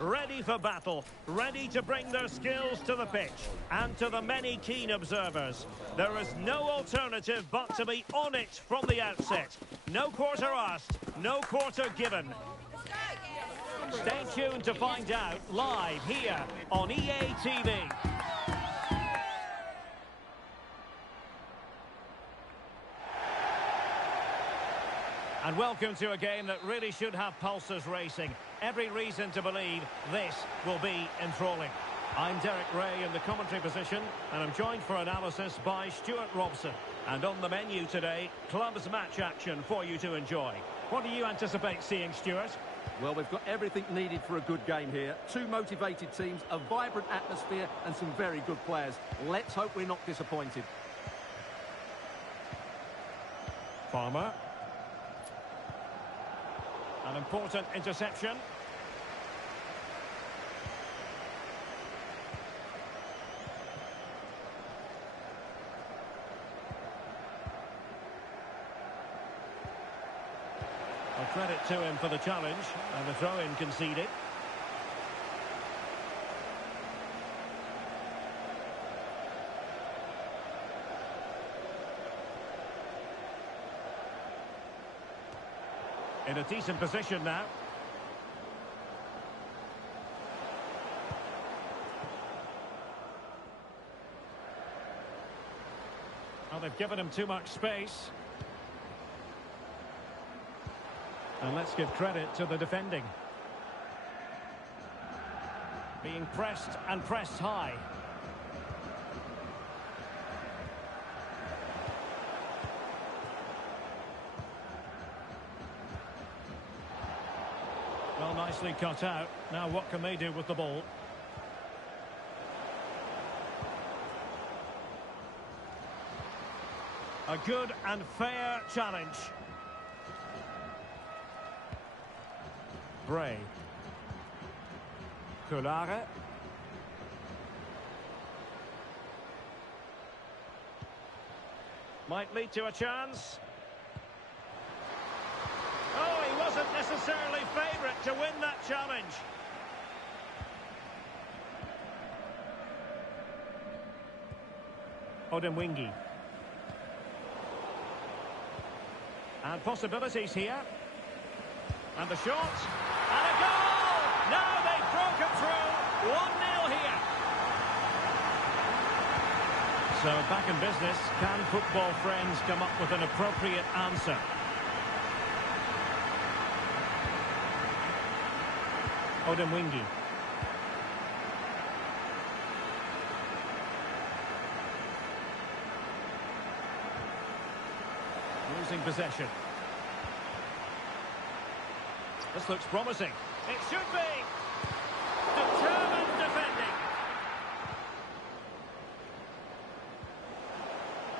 ready for battle, ready to bring their skills to the pitch. And to the many keen observers, there is no alternative but to be on it from the outset. No quarter asked, no quarter given. Stay tuned to find out live here on EA TV. And welcome to a game that really should have pulses racing. Every reason to believe this will be enthralling. I'm Derek Ray in the commentary position, and I'm joined for analysis by Stuart Robson. And on the menu today, clubs match action for you to enjoy. What do you anticipate seeing, Stuart? Well, we've got everything needed for a good game here. Two motivated teams, a vibrant atmosphere, and some very good players. Let's hope we're not disappointed. Farmer. An important interception. A credit to him for the challenge, and the throw-in conceded. In a decent position now. Well, they've given him too much space. And let's give credit to the defending. Being pressed and pressed high. Well, nicely cut out. Now what can they do with the ball? A good and fair challenge. Bray. Kulare. Might lead to a chance. Oh, he wasn't necessarily favourite to win that challenge. Odemwingie. And possibilities here. And the shot. And a goal! Now they've broken through. 1-0 here. So back in business. Can football friends come up with an appropriate answer? Odemwingie. Losing possession. This looks promising. It should be. Determined defending.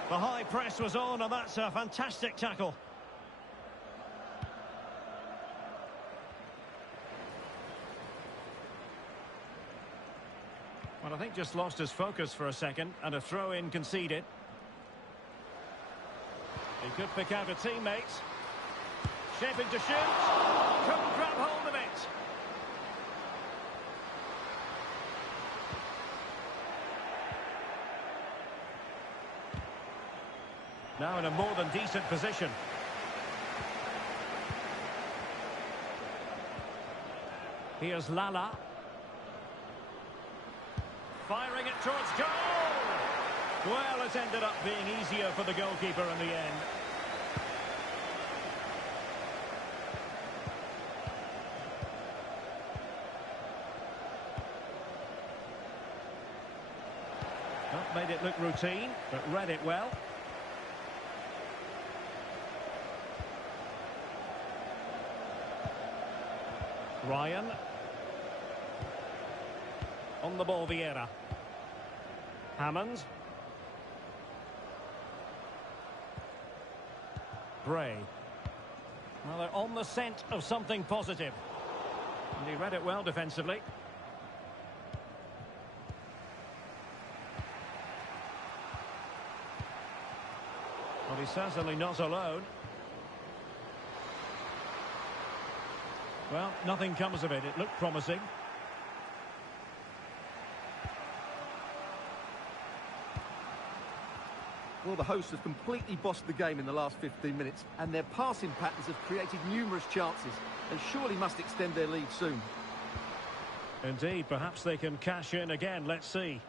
The high press was on, and that's a fantastic tackle. Well, I think just lost his focus for a second, and a throw-in conceded. He could pick out a teammate. Shaping to shoot. Couldn't grab hold of it. Now in a more than decent position. Here's Lala. Firing it towards goal! Well, it ended up being easier for the goalkeeper in the end. Not made it look routine, but read it well. Ryan. On the ball, Vieira. Hammond. Bray. Well, they're on the scent of something positive. And he read it well defensively. Well, he's certainly not alone. Well, nothing comes of it. It looked promising. Well, the hosts have completely bossed the game in the last 15 minutes, and their passing patterns have created numerous chances. They surely must extend their lead soon. Indeed, perhaps they can cash in again. Let's see.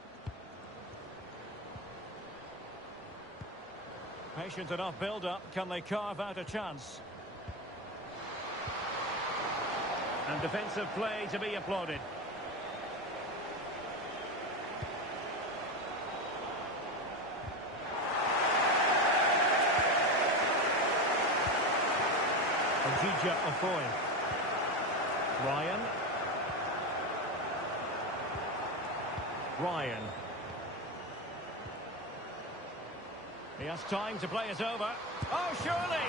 Patient enough build-up. Can they carve out a chance? And defensive play to be applauded. Ojija Ofoy. Ryan. He has time to play it over. Oh, surely!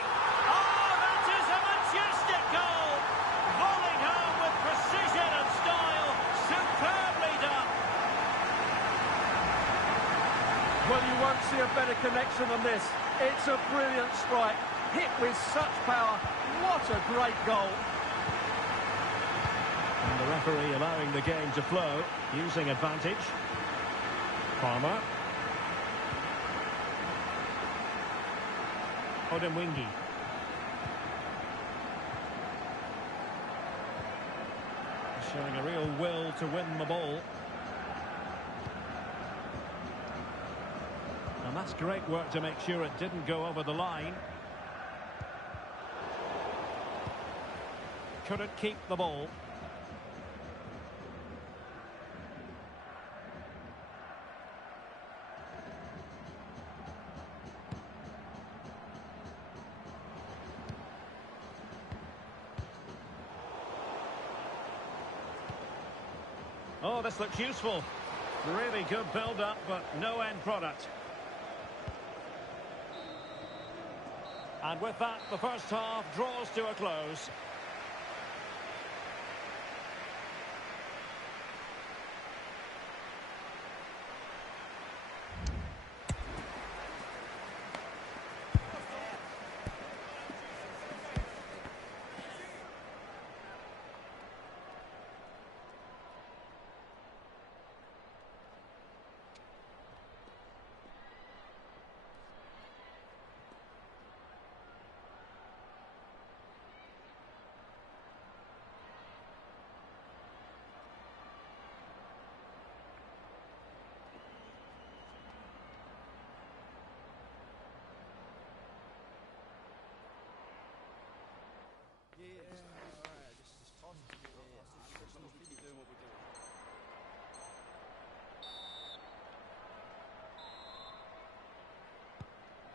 Oh, that is a majestic goal! Volleyed home with precision and style. Superbly done. Well, you won't see a better connection than this. It's a brilliant strike. Hit with such power. What a great goal. And the referee allowing the game to flow, using advantage. Palmer. Odemwingie. Showing a real will to win the ball. And that's great work to make sure it didn't go over the line. Couldn't keep the ball. Oh, this looks useful. Really good build-up, but no end product. And with that, the first half draws to a close.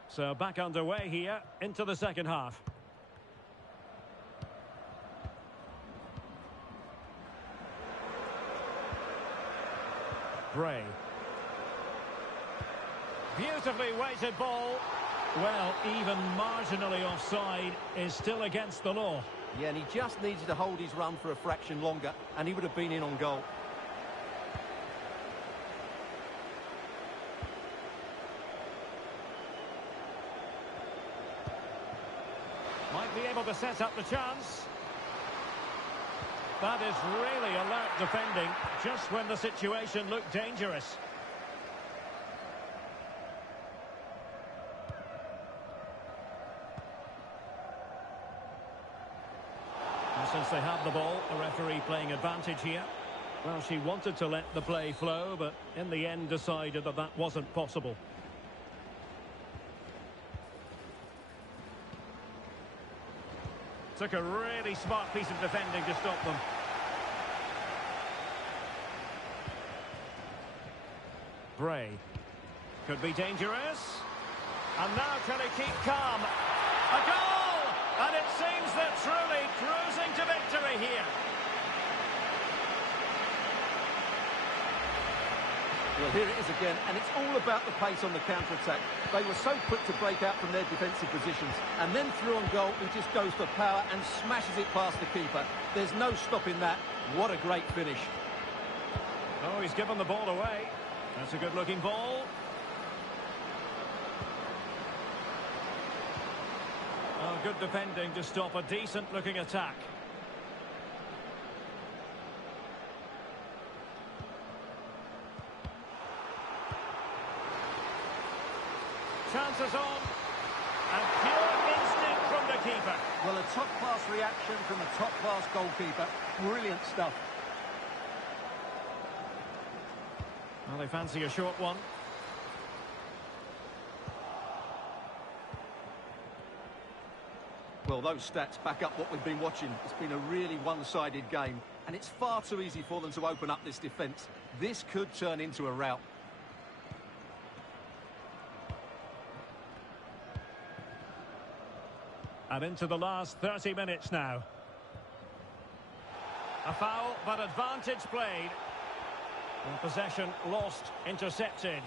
So back underway here into the second half. Bray. Beautifully weighted ball. Well, even marginally offside is still against the law. Yeah, and he just needed to hold his run for a fraction longer, and he would have been in on goal. Might be able to set up the chance. That is really alert defending, just when the situation looked dangerous. And since they have the ball, the referee playing advantage here. Well, she wanted to let the play flow, but in the end decided that that wasn't possible. Took a really smart piece of defending to stop them. Bray. Could be dangerous. And now can he keep calm? A goal! And it seems they're truly cruising to victory here. Well, here it is again, and it's all about the pace on the counter-attack. They were so quick to break out from their defensive positions, and then through on goal, he just goes for power and smashes it past the keeper. There's no stopping that. What a great finish. Oh, he's given the ball away. That's a good-looking ball. Oh, good defending to stop a decent-looking attack. chances on. And pure instinct from the keeper. Well, a top-class reaction from a top-class goalkeeper. Brilliant stuff. Well, they fancy a short one. Well, those stats back up what we've been watching. It's been a really one-sided game, and it's far too easy for them to open up this defence. This could turn into a rout. And into the last 30 minutes now. A foul, but advantage played. And possession lost, intercepted.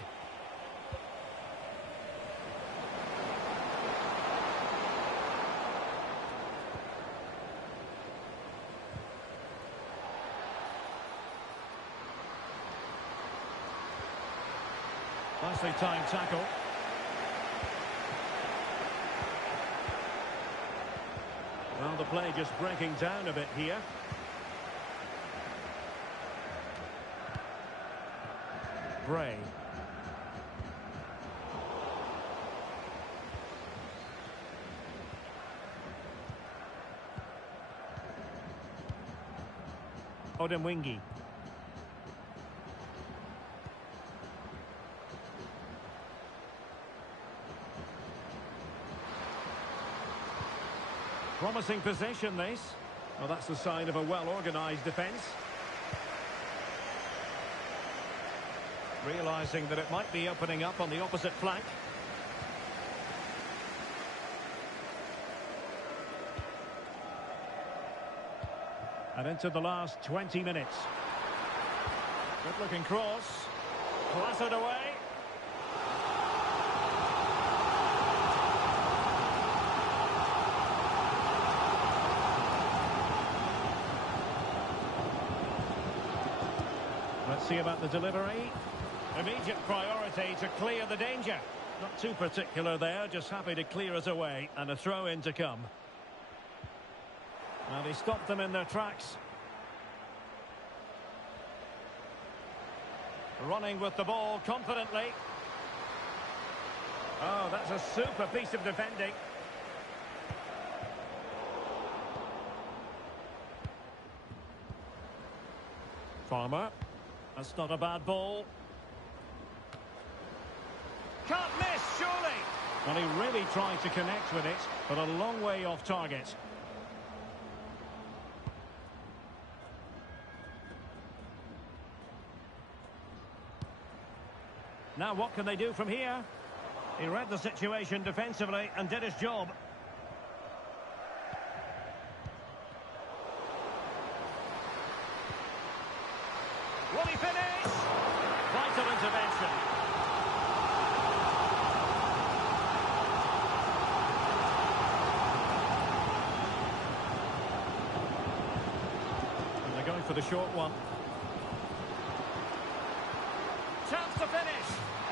Nicely timed tackle. Well, the play just breaking down a bit here. Bray. Odemwingie. Promising possession, this. Well, that's the sign of a well-organised defence. Realising that it might be opening up on the opposite flank. And into the last 20 minutes. Good-looking cross. Clattered away. Let's see about the delivery. Immediate priority to clear the danger. Not too particular there, just happy to clear it away. And a throw-in to come. And he stopped them in their tracks. Running with the ball confidently. Oh, that's a super piece of defending. Farmer. That's not a bad ball. Can't miss, surely. Well, he really tried to connect with it, but a long way off target. Now what can they do from here? He read the situation defensively and did his job. Will he finish? Vital intervention. And they're going for the short one. Chance to finish.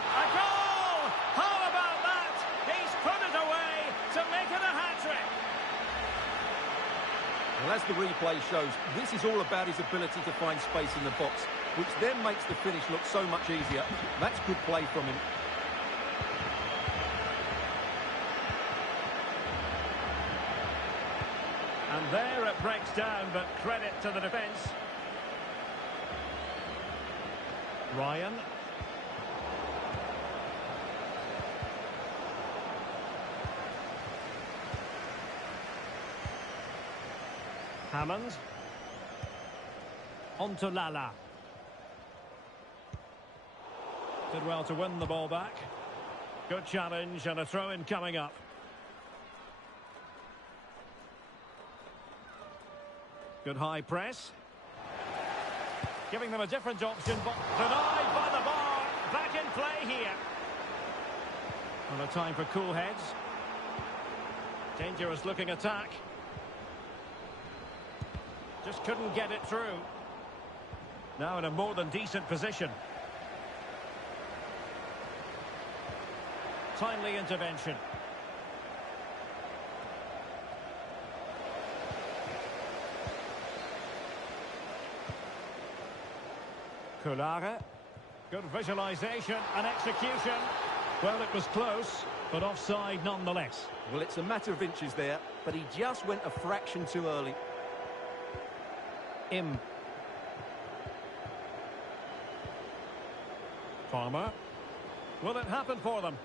A goal! How about that? He's put it away to make it a hat-trick. Well, as the replay shows, this is all about his ability to find space in the box, which then makes the finish look so much easier. That's good play from him. And there it breaks down, but credit to the defence. Ryan. Hammond. On to Lala. Did well to win the ball back. Good challenge and a throw-in coming up. Good high press. Giving them a different option, but denied by the bar. Back in play here. Well, a time for cool heads. Dangerous looking attack. Just couldn't get it through. Now in a more than decent position. Timely intervention. Kulare. Good visualisation and execution. Well, it was close, but offside nonetheless. Well, it's a matter of inches there, but he just went a fraction too early. Farmer. Will it happen for them?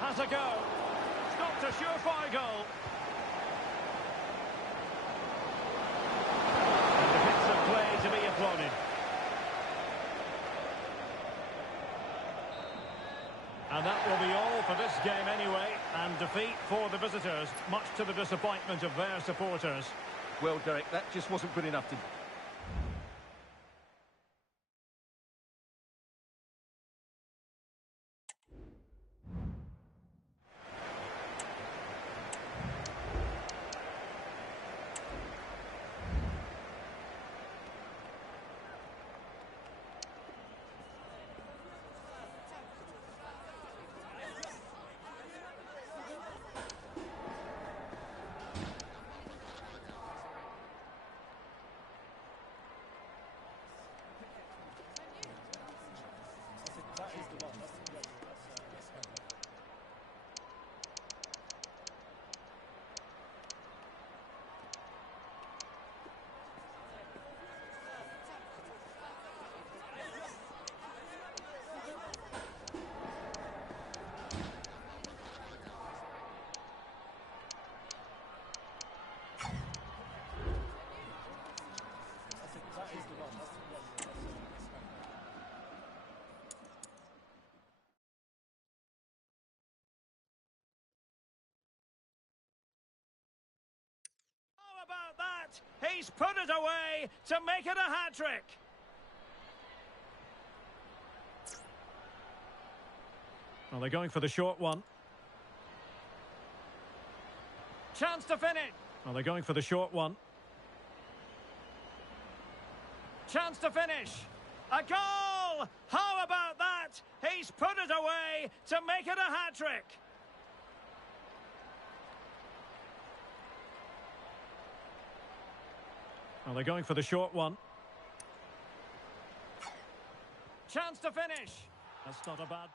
Has a go. Stopped a surefire goal. And defensive play to be applauded. And that will be all for this game anyway. And defeat for the visitors, much to the disappointment of their supporters. Well, Derek, that just wasn't good enough to... About that, he's put it away to make it a hat-trick. Well, they're going for the short one. Chance to finish. Well, they're going for the short one. Chance to finish. A goal! How about that? He's put it away to make it a hat-trick. Well, they're going for the short one. Chance to finish. That's not a bad...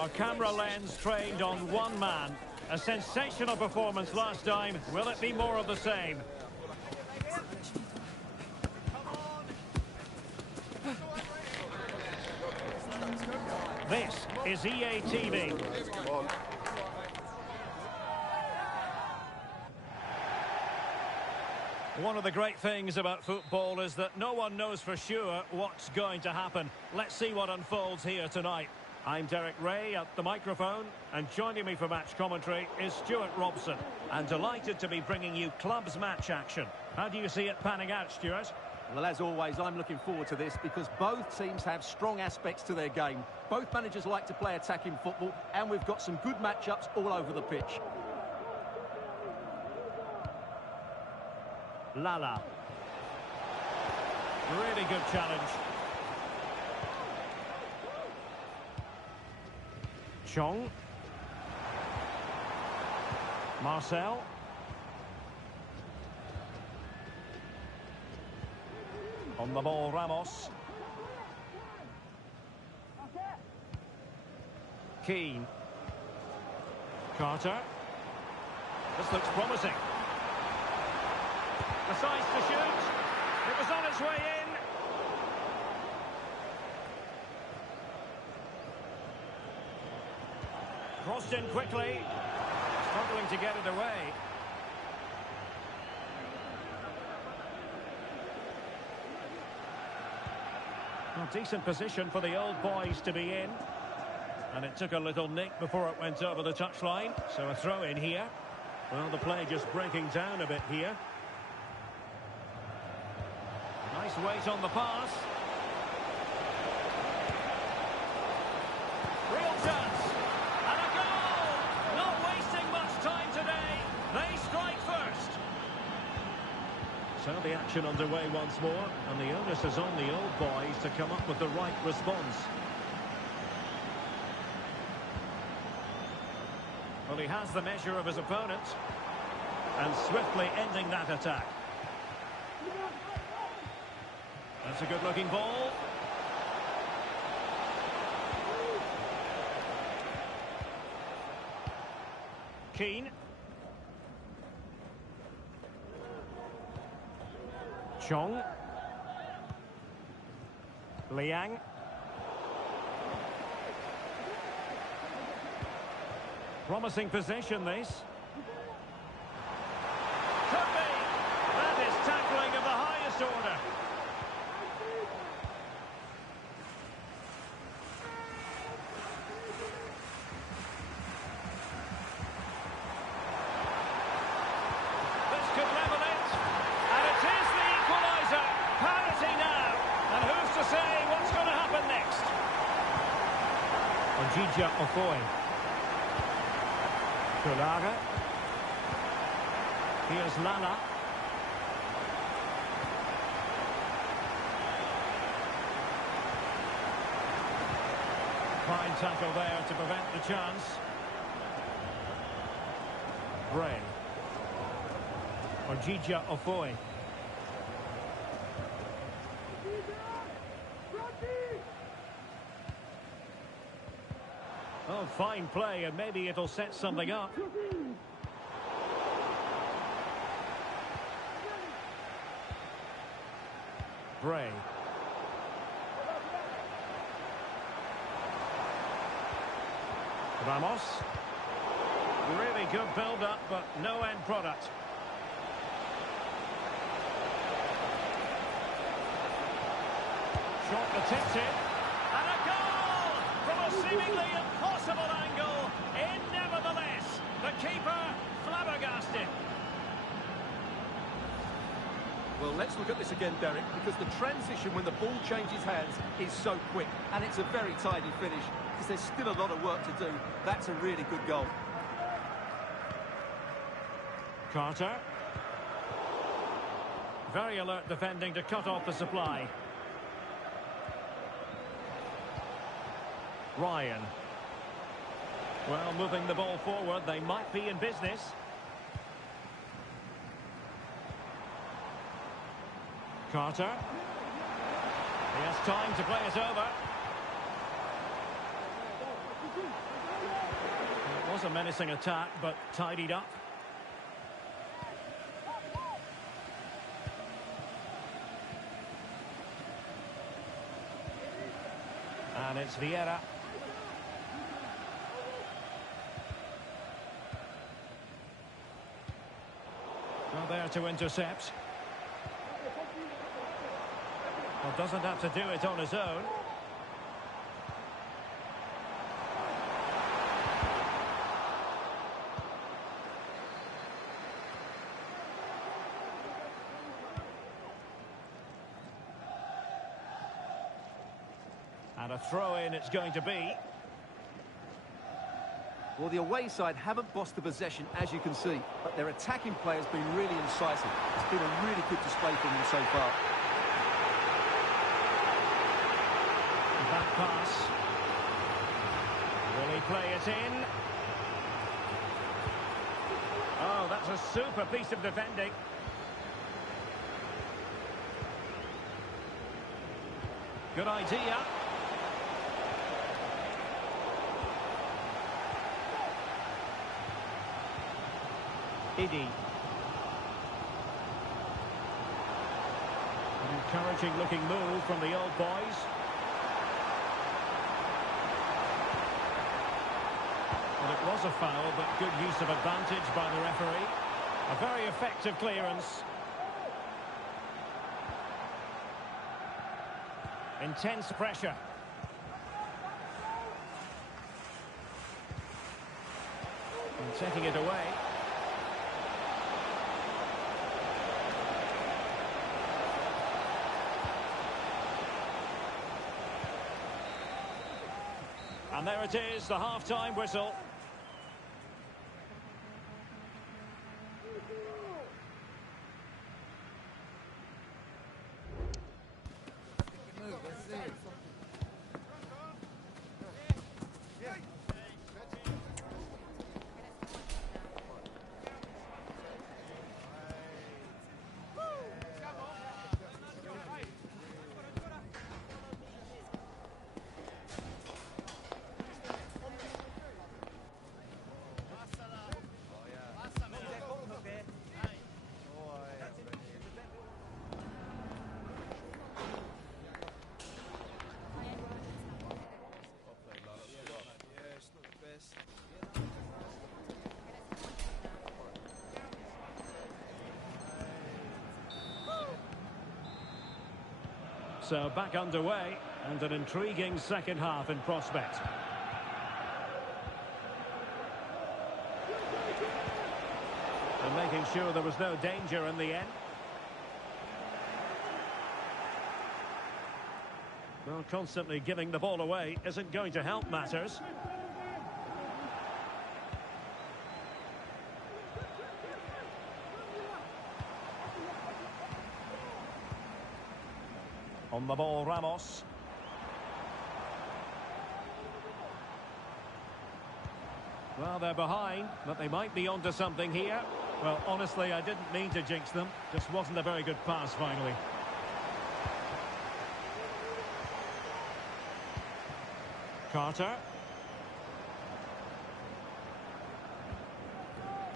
Our camera lens trained on one man. A sensational performance last time. Will it be more of the same? This is EA TV. One of the great things about football is that no one knows for sure what's going to happen. Let's see what unfolds here tonight. I'm Derek Ray at the microphone, and joining me for match commentary is Stuart Robson. And delighted to be bringing you clubs match action. How do you see it panning out, Stuart? Well, as always, I'm looking forward to this because both teams have strong aspects to their game. Both managers like to play attacking football, and we've got some good matchups all over the pitch. Lala. Really good challenge. Chong. Marcel. On the ball, Ramos. Keane. Carter. This looks promising. Decides to shoot. It was on its way in. Crossed in quickly. Struggling to get it away. Well, decent position for the old boys to be in. And it took a little nick before it went over the touchline. So a throw in here. Well, the play just breaking down a bit here. Nice weight on the pass. Real chance. And a goal! Not wasting much time today. They strike first. So the action underway once more. And the onus is on the old boys to come up with the right response. Well, he has the measure of his opponent. And swiftly ending that attack. That's a good-looking ball. Keane. Chong. Liang. Promising possession, this. Could be. That is tackling of the highest order. Ofoy. Kulaga. Here's Lala. Fine tackle there to prevent the chance. Bray. Ojija Ofoy. Oh, fine play, and maybe it'll set something up. Bray. Ramos. Really good build-up, but no end product. Shot attempted. And a goal from a seemingly impossible angle. In nevertheless, the keeper flabbergasted. Well, let's look at this again, Derek, because the transition when the ball changes hands is so quick, and it's a very tidy finish, because there's still a lot of work to do. That's a really good goal. Carter. Very alert defending to cut off the supply. Ryan. Well, moving the ball forward, they might be in business. Carter. He has time to play it over. It was a menacing attack, but tidied up. And it's Vieira. Well, there to intercept. Well, doesn't have to do it on his own. And a throw-in it's going to be. Well, the away side haven't bossed the possession, as you can see, but their attacking play has been really incisive. It's been a really good display from them so far. That pass. Will he play it in? Oh, that's a super piece of defending. Good idea. Idi. An encouraging looking move from the old boys. Well, it was a foul, but good use of advantage by the referee. A very effective clearance. Intense pressure. And taking it away. And there it is, the half-time whistle. So back underway, and an intriguing second half in prospect. And making sure there was no danger in the end. Well, constantly giving the ball away isn't going to help matters. On the ball, Ramos. Well, they're behind, but they might be onto something here. Well, honestly, I didn't mean to jinx them. Just wasn't a very good pass, finally. Carter.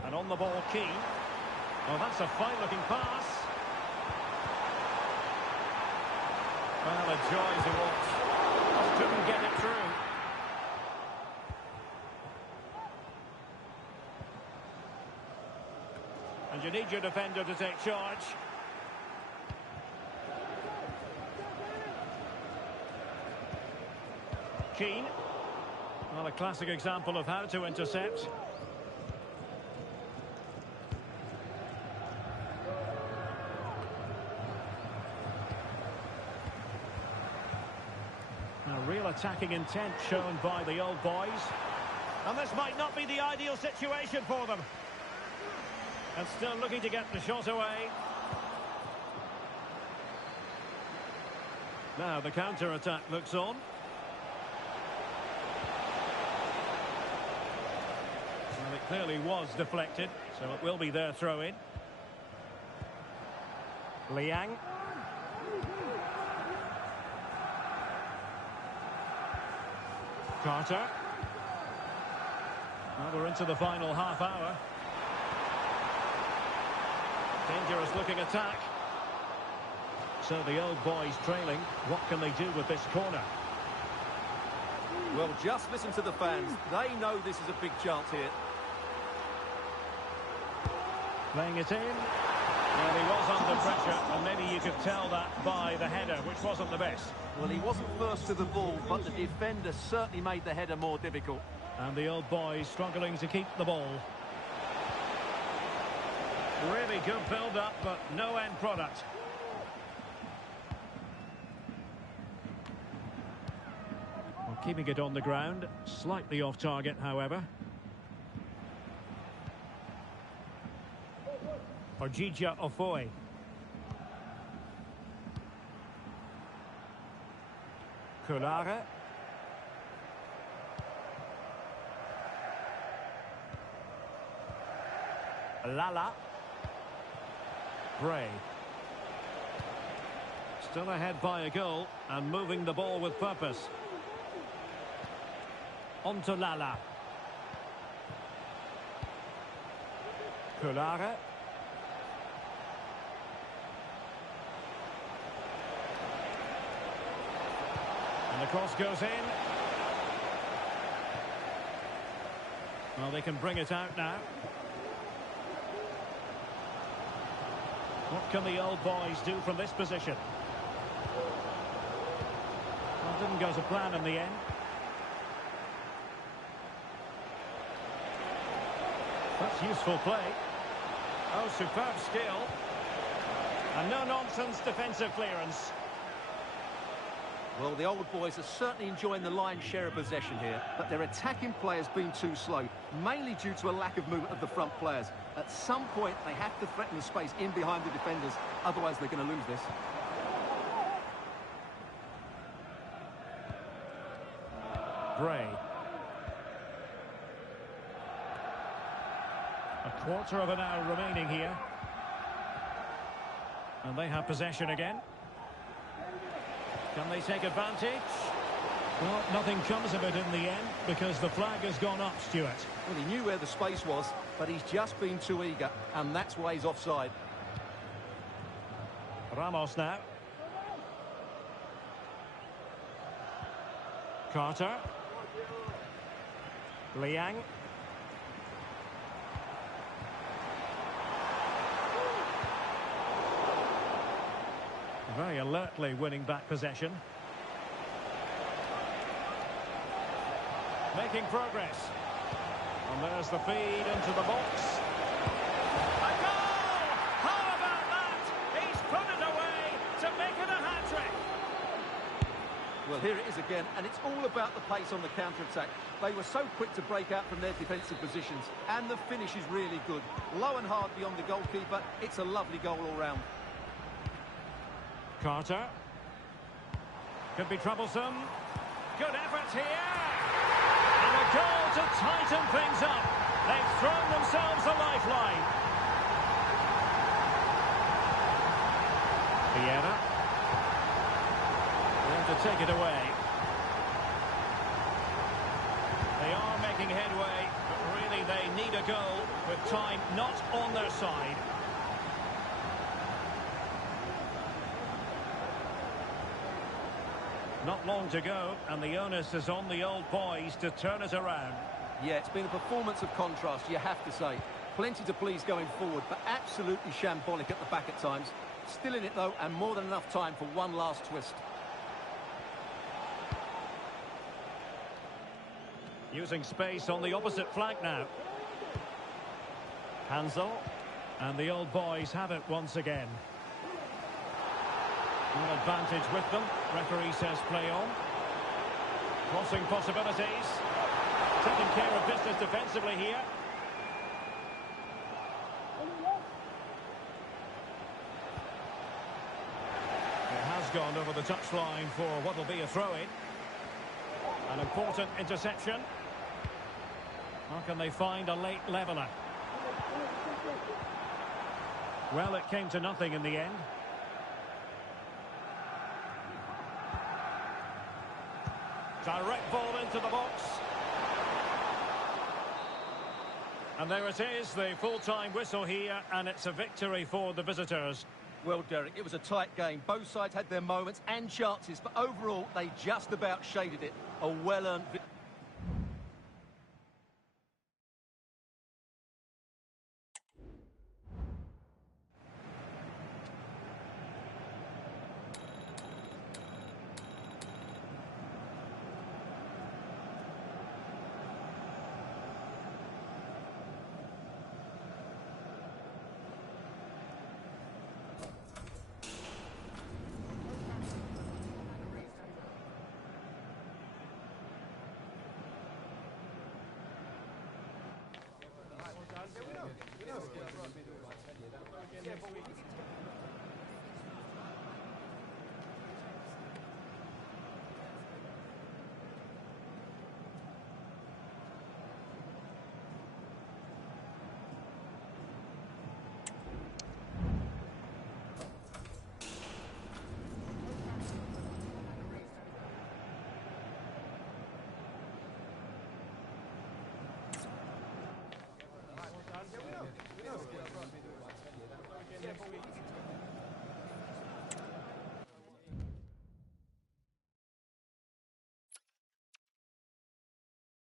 And on the ball, Keane. Well, that's a fine-looking pass. Well, a joy to watch. Just couldn't get it through. And you need your defender to take charge. Keane. Well, a classic example of how to intercept. Real attacking intent shown by the old boys. And this might not be the ideal situation for them. And still looking to get the shot away. Now the counter-attack looks on. Well, it clearly was deflected, so it will be their throw-in. Liang. Carter. Well, we're into the final half hour. Dangerous looking attack. So the old boys trailing. What can they do with this corner? Well, just listen to the fans. They know this is a big chance here. Playing it in. Well, he was under pressure, and maybe you could tell that by the header, which wasn't the best. Well, he wasn't first to the ball, but the defender certainly made the header more difficult. And the old boys struggling to keep the ball. Really good build-up, but no end product. Well, keeping it on the ground, slightly off target, however. Orjija Ofoe. Kulare. Lala. Bray. Still ahead by a goal and moving the ball with purpose. On to Lala. Kulare. And the cross goes in. Well, they can bring it out now. What can the old boys do from this position? Well, didn't go to plan in the end. That's useful play. Oh, superb skill. And no-nonsense defensive clearance. Well, the old boys are certainly enjoying the lion's share of possession here, but their attacking play has been too slow, mainly due to a lack of movement of the front players. At some point, they have to threaten the space in behind the defenders, otherwise they're going to lose this. Bray. A quarter of an hour remaining here. And they have possession again. Can they take advantage? Well, nothing comes of it in the end because the flag has gone up, Stuart. Well, he knew where the space was, but he's just been too eager, and that's why he's offside. Ramos now. Carter. Liang. Very alertly winning back possession. Making progress. And there's the feed into the box. A goal! How about that? He's put it away to make it a hat-trick. Well, here it is again, and it's all about the pace on the counter-attack. They were so quick to break out from their defensive positions, and the finish is really good. Low and hard beyond the goalkeeper. It's a lovely goal all round. Carter. Could be troublesome. Good effort here. And a goal to tighten things up. They've thrown themselves a lifeline. Vieira. Going to take it away. They are making headway, but really they need a goal with time not on their side. Not long to go, and the onus is on the old boys to turn it around. Yeah, it's been a performance of contrast, you have to say. Plenty to please going forward, but absolutely shambolic at the back at times. Still in it, though, and more than enough time for one last twist. Using space on the opposite flank now. Hansel, and the old boys have it once again. An advantage with them. Referee says play on. Crossing possibilities. Taking care of business defensively here. It has gone over the touchline for what will be a throw-in. An important interception. How can they find a late leveller? Well, it came to nothing in the end. Direct ball into the box. And there it is, the full-time whistle here, and it's a victory for the visitors. Well, Derek, it was a tight game. Both sides had their moments and chances, but overall, they just about shaded it. A well-earned victory.